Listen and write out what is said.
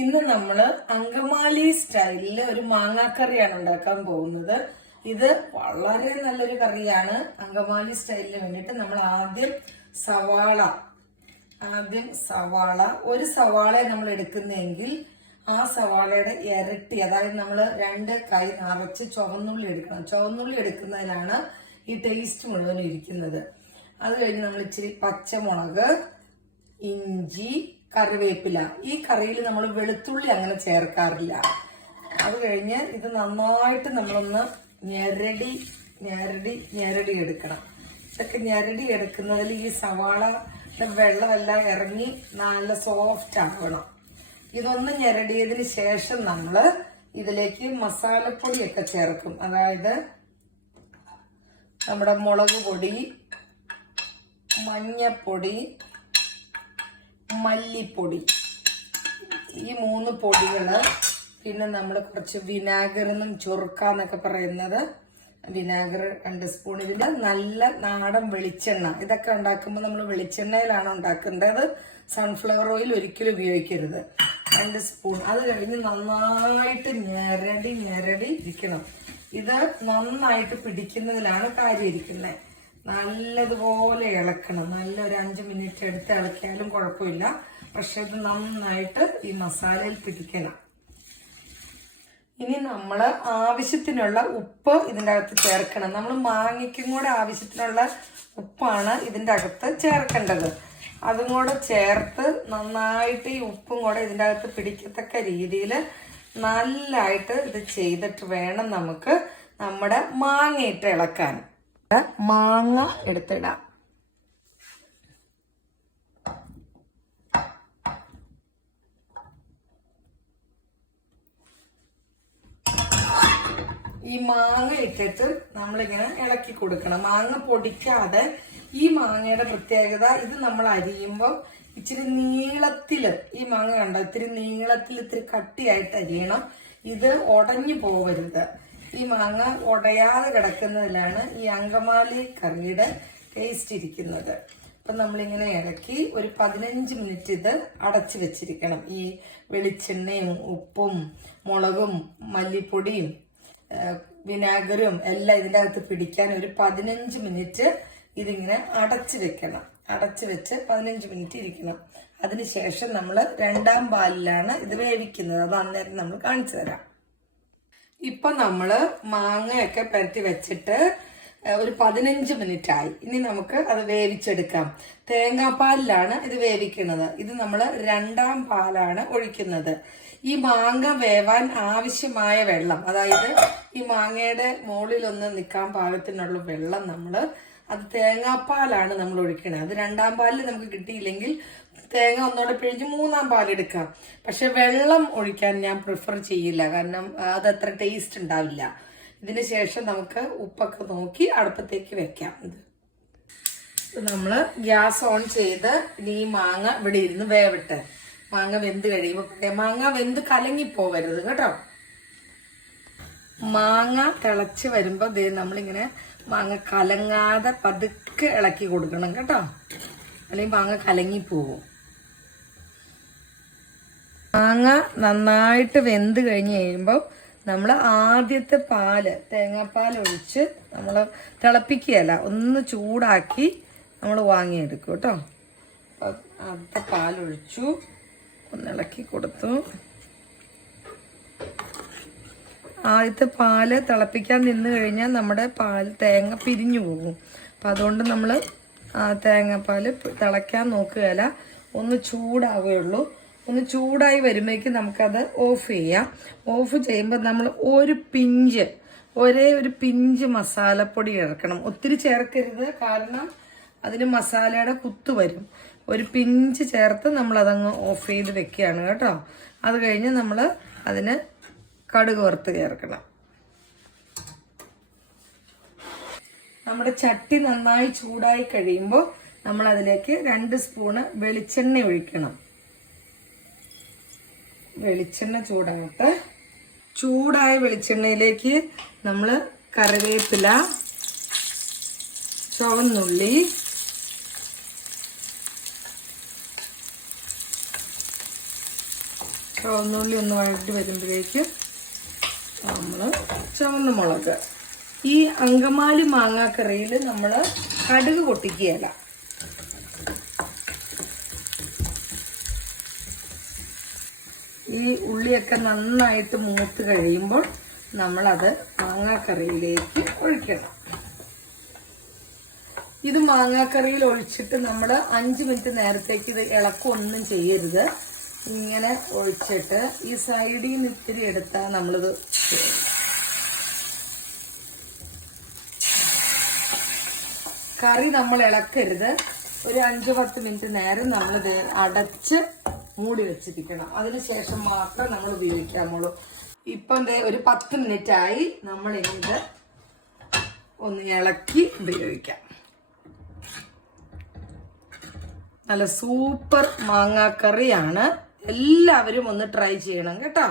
ഇന്ന് നമ്മള് അങ്കമാലി സ്റ്റൈലില് ഒരു മാങ്ങാക്കറിയാണ് ഉണ്ടാക്കാൻ പോകുന്നത്. ഇത് വളരെ നല്ലൊരു കറിയാണ്. അങ്കമാലി സ്റ്റൈലിന് വേണ്ടിയിട്ട് നമ്മൾ ആദ്യം സവാള ഒരു സവാള നമ്മൾ എടുക്കുന്നതെങ്കിൽ ആ സവാളയുടെ ഇരട്ടി, അതായത് നമ്മൾ 2 കൈ നിറച്ച് ചുവന്നുള്ളി എടുക്കണം. ചുവന്നുള്ളി എടുക്കുന്നതിലാണ് ഈ ടേസ്റ്റ് മുഴുവൻ ഇരിക്കുന്നത്. അത് കഴിഞ്ഞ് നമ്മൾ ഇച്ചിരി പച്ചമുളക്, ഇഞ്ചി, കറിവേപ്പില. ഈ കറിയിൽ നമ്മൾ വെളുത്തുള്ളി അങ്ങനെ ചേർക്കാറില്ല. അത് കഴിഞ്ഞ് ഇത് നന്നായിട്ട് നമ്മളൊന്ന് ഞെരടി എടുക്കണം. ഇതൊക്കെ ഞെരടി എടുക്കുന്നതിൽ ഈ സവാളയുടെ വെള്ളമെല്ലാം ഇറങ്ങി നല്ല സോഫ്റ്റ് ആവണം. ഇതൊന്ന് ഞെരടിയതിന് ശേഷം നമ്മൾ ഇതിലേക്ക് മസാലപ്പൊടിയൊക്കെ ചേർക്കും. അതായത് നമ്മുടെ മുളക് പൊടി, മഞ്ഞപ്പൊടി, മല്ലിപ്പൊടി, ഈ 3 പൊടികള്. പിന്നെ നമ്മൾ കുറച്ച് വിനാഗിറെന്നും ചൊറുക്കാന്നൊക്കെ പറയുന്നത് വിനാഗിർ 2 സ്പൂൺ. ഇതിന്റെ നല്ല നാടൻ വെളിച്ചെണ്ണ. ഇതൊക്കെ ഉണ്ടാക്കുമ്പോൾ നമ്മൾ വെളിച്ചെണ്ണയിലാണ് ഉണ്ടാക്കേണ്ടത്. സൺഫ്ലവർ ഓയിൽ ഒരിക്കലും ഉപയോഗിക്കരുത്. 2 സ്പൂൺ. അത് കഴിഞ്ഞ് നന്നായിട്ട് ഞെരടി ഇരിക്കണം. ഇത് നന്നായിട്ട് പിടിക്കുന്നതിലാണ് കാര്യം ഇരിക്കുന്നത്. നല്ലതുപോലെ ഇളക്കണം. നല്ലൊരു 5 മിനിറ്റ് എടുത്ത് ഇളക്കിയാലും കുഴപ്പമില്ല. പക്ഷെ ഇത് നന്നായിട്ട് ഈ മസാലയിൽ പിടിക്കണം. ഇനി നമ്മൾ ആവശ്യത്തിനുള്ള ഉപ്പ് ഇതിൻ്റെ അകത്ത് ചേർക്കണം. നമ്മൾ മാങ്ങയ്ക്കും കൂടെ ആവശ്യത്തിനുള്ള ഉപ്പാണ് ഇതിൻ്റെ അകത്ത് ചേർക്കേണ്ടത്. അതും കൂടെ ചേർത്ത് നന്നായിട്ട് ഈ ഉപ്പും കൂടെ ഇതിൻ്റെ അകത്ത് പിടിക്കത്തക്ക രീതിയിൽ നല്ലതായിട്ട് ഇത് ചെയ്തിട്ട് വേണം നമുക്ക് നമ്മുടെ മാങ്ങയിട്ട് ഇളക്കാൻ. മാങ്ങ എടുത്തിടാം. ഈ മാങ്ങ ഇട്ടിട്ട് നമ്മളിങ്ങനെ ഇളക്കി കൊടുക്കണം. മാങ്ങ പൊടിക്കാതെ. ഈ മാങ്ങയുടെ പ്രത്യേകത, ഇത് നമ്മൾ അരിയുമ്പോൾ ഇച്ചിരി നീളത്തില്, ഈ മാങ്ങ കണ്ടോ, ഇത്തിരി നീളത്തിൽ ഇത്തിരി കട്ടിയായിട്ട് അരിയണം. ഇത് ഉടഞ്ഞു പോവരുത്. ഈ മാങ്ങ ഉടയാതെ കിടക്കുന്നതിലാണ് ഈ അങ്കമാലി കറിയുടെ ടേസ്റ്റ് ഇരിക്കുന്നത്. അപ്പൊ നമ്മളിങ്ങനെ ഇറക്കി ഒരു 15 മിനിറ്റ് ഇത് അടച്ചു വെച്ചിരിക്കണം. ഈ വെളിച്ചെണ്ണയും ഉപ്പും മുളകും മല്ലിപ്പൊടിയും വിനാഗിരും എല്ലാം ഇതിൻ്റെ അകത്ത് പിടിക്കാൻ ഒരു 15 മിനിറ്റ് ഇതിങ്ങനെ അടച്ചു വെക്കണം. അടച്ചു വെച്ച് 15 മിനിറ്റ് ഇരിക്കണം. അതിനുശേഷം നമ്മൾ 2ാം പാലിലാണ് ഇത് വേവിക്കുന്നത്. അത് അന്നേരം നമ്മൾ കാണിച്ചു തരാം. ഇപ്പൊ നമ്മള് മാങ്ങയൊക്കെ പരത്തി വെച്ചിട്ട് ഒരു 15 മിനിറ്റ് ആയി. ഇനി നമുക്ക് അത് വേവിച്ചെടുക്കാം. തേങ്ങാപ്പാലിലാണ് ഇത് വേവിക്കുന്നത്. ഇത് നമ്മൾ 2ാം പാലാണ് ഒഴിക്കുന്നത്. ഈ മാങ്ങ വേവാൻ ആവശ്യമായ വെള്ളം, അതായത് ഈ മാങ്ങയുടെ മുകളിലൊന്ന് നിൽക്കാൻ പാകത്തിനുള്ള വെള്ളം അത് തേങ്ങാപ്പാലാണ് നമ്മൾ ഒഴിക്കണത്. അത് 2ാം പാലിൽ നമുക്ക് കിട്ടിയില്ലെങ്കിൽ തേങ്ങ ഒന്നുകൂടെ പിഴിഞ്ഞ് 3ാം പാലെടുക്കാം. പക്ഷെ വെള്ളം ഒഴിക്കാൻ ഞാൻ പ്രിഫർ ചെയ്യില്ല. കാരണം അതത്ര ടേസ്റ്റ് ഉണ്ടാവില്ല. ഇതിന് ശേഷം നമുക്ക് ഉപ്പൊക്കെ നോക്കി അടുപ്പത്തേക്ക് വെക്കാം. ഇത് നമ്മള് ഗ്യാസ് ഓൺ ചെയ്ത് ഇനി ഈ മാങ്ങ ഇവിടെ ഇരുന്ന് വേവട്ടെ. മാങ്ങ വെന്ത് കഴിയുമ്പോൾ, മാങ്ങ വെന്ത് കലങ്ങിപ്പോവരുത് കേട്ടോ. മാങ്ങ തിളച്ച് വരുമ്പോ നമ്മളിങ്ങനെ മാങ്ങ കലങ്ങാതെ പതുക്കെ ഇളക്കി കൊടുക്കണം കേട്ടോ, അല്ലെങ്കിൽ മാങ്ങ കലങ്ങിപ്പോവും. മാങ്ങ നന്നായിട്ട് വെന്ത് കഴിഞ്ഞ് കഴിയുമ്പോൾ നമ്മൾ ആദ്യത്തെ തേങ്ങാപ്പാൽ ഒഴിച്ച് നമ്മൾ തിളപ്പിക്കുകയല്ല, ഒന്ന് ചൂടാക്കി നമ്മൾ വാങ്ങിയെടുക്കും കേട്ടോ. ആദ്യത്തെ പാലൊഴിച്ചു, ഒന്ന് ഇളക്കി കൊടുത്തു. ആദ്യത്തെ പാല് തിളപ്പിക്കാൻ നിന്ന് കഴിഞ്ഞാൽ നമ്മുടെ തേങ്ങ പിരിഞ്ഞു പോകും. അപ്പം അതുകൊണ്ട് നമ്മൾ തേങ്ങാപ്പാൽ തിളയ്ക്കാൻ നോക്കുകയല്ല, ഒന്ന് ചൂടാവുകയുള്ളൂ. ഒന്ന് ചൂടായി വരുമ്പോഴേക്കും നമുക്കത് ഓഫ് ചെയ്യാം. ഓഫ് ചെയ്യുമ്പോൾ നമ്മൾ ഒരേ ഒരു പിഞ്ച് മസാലപ്പൊടി ചേർക്കണം. ഒത്തിരി ചേർക്കരുത്, കാരണം അതിന് മസാലയുടെ കുത്ത് വരും. ഒരു പിഞ്ച് ചേർത്ത് നമ്മളതങ്ങ് ഓഫ് ചെയ്ത് വെക്കുകയാണ് കേട്ടോ. അത് കഴിഞ്ഞ് നമ്മൾ അതിന് കടുക് വറുത്ത് ചേർക്കണം. നമ്മുടെ ചട്ടി നന്നായി ചൂടായി കഴിയുമ്പോൾ നമ്മൾ അതിലേക്ക് 2 സ്പൂണ് വെളിച്ചെണ്ണ ഒഴിക്കണം. വെളിച്ചെണ്ണ ചൂടാകട്ടെ. ചൂടായ വെളിച്ചെണ്ണയിലേക്ക് നമ്മൾ കറിവേപ്പില, ചുവന്നുള്ളി, ചുവന്നുള്ളി ഒന്ന് വഴറ്റി വരുമ്പോഴേക്കും നമ്മൾ ചുവന്ന മുളക്. ഈ അങ്കമാലി മാങ്ങാക്കറിയിൽ നമ്മൾ കടുക് പൊട്ടിക്കുകയല്ല. ഈ ഉള്ളിയൊക്കെ നന്നായിട്ട് മൂത്ത് കഴിയുമ്പോൾ നമ്മളത് മാങ്ങാക്കറിയിലേക്ക് ഒഴിക്കണം. ഇത് മാങ്ങാക്കറിയിൽ ഒഴിച്ചിട്ട് നമ്മൾ 5 മിനിറ്റ് നേരത്തേക്ക് ഇത് ഇളക്കൊന്നും ചെയ്യരുത്. ഇങ്ങനെ ഒഴിച്ചിട്ട് ഈ സൈഡിൽ നിന്ന് ഇത്തിരി എടുത്താൽ നമ്മളിത് കറി നമ്മൾ ഇളക്കരുത്. ഒരു 5-10 മിനിറ്റ് നേരം നമ്മളിത് അടച്ച് മൂടി വെച്ചിരിക്കണം. അതിനുശേഷം മാത്രം നമ്മൾ ഉപയോഗിക്കാമുള്ളൂ. ഇപ്പം ഒരു 10 മിനിറ്റായി. നമ്മളിത് ഒന്ന് ഇളക്കി ഉപയോഗിക്കാം. നല്ല സൂപ്പർ മാങ്ങാക്കറിയാണ്. എല്ലാവരും ഒന്ന് ട്രൈ ചെയ്യണം കേട്ടോ.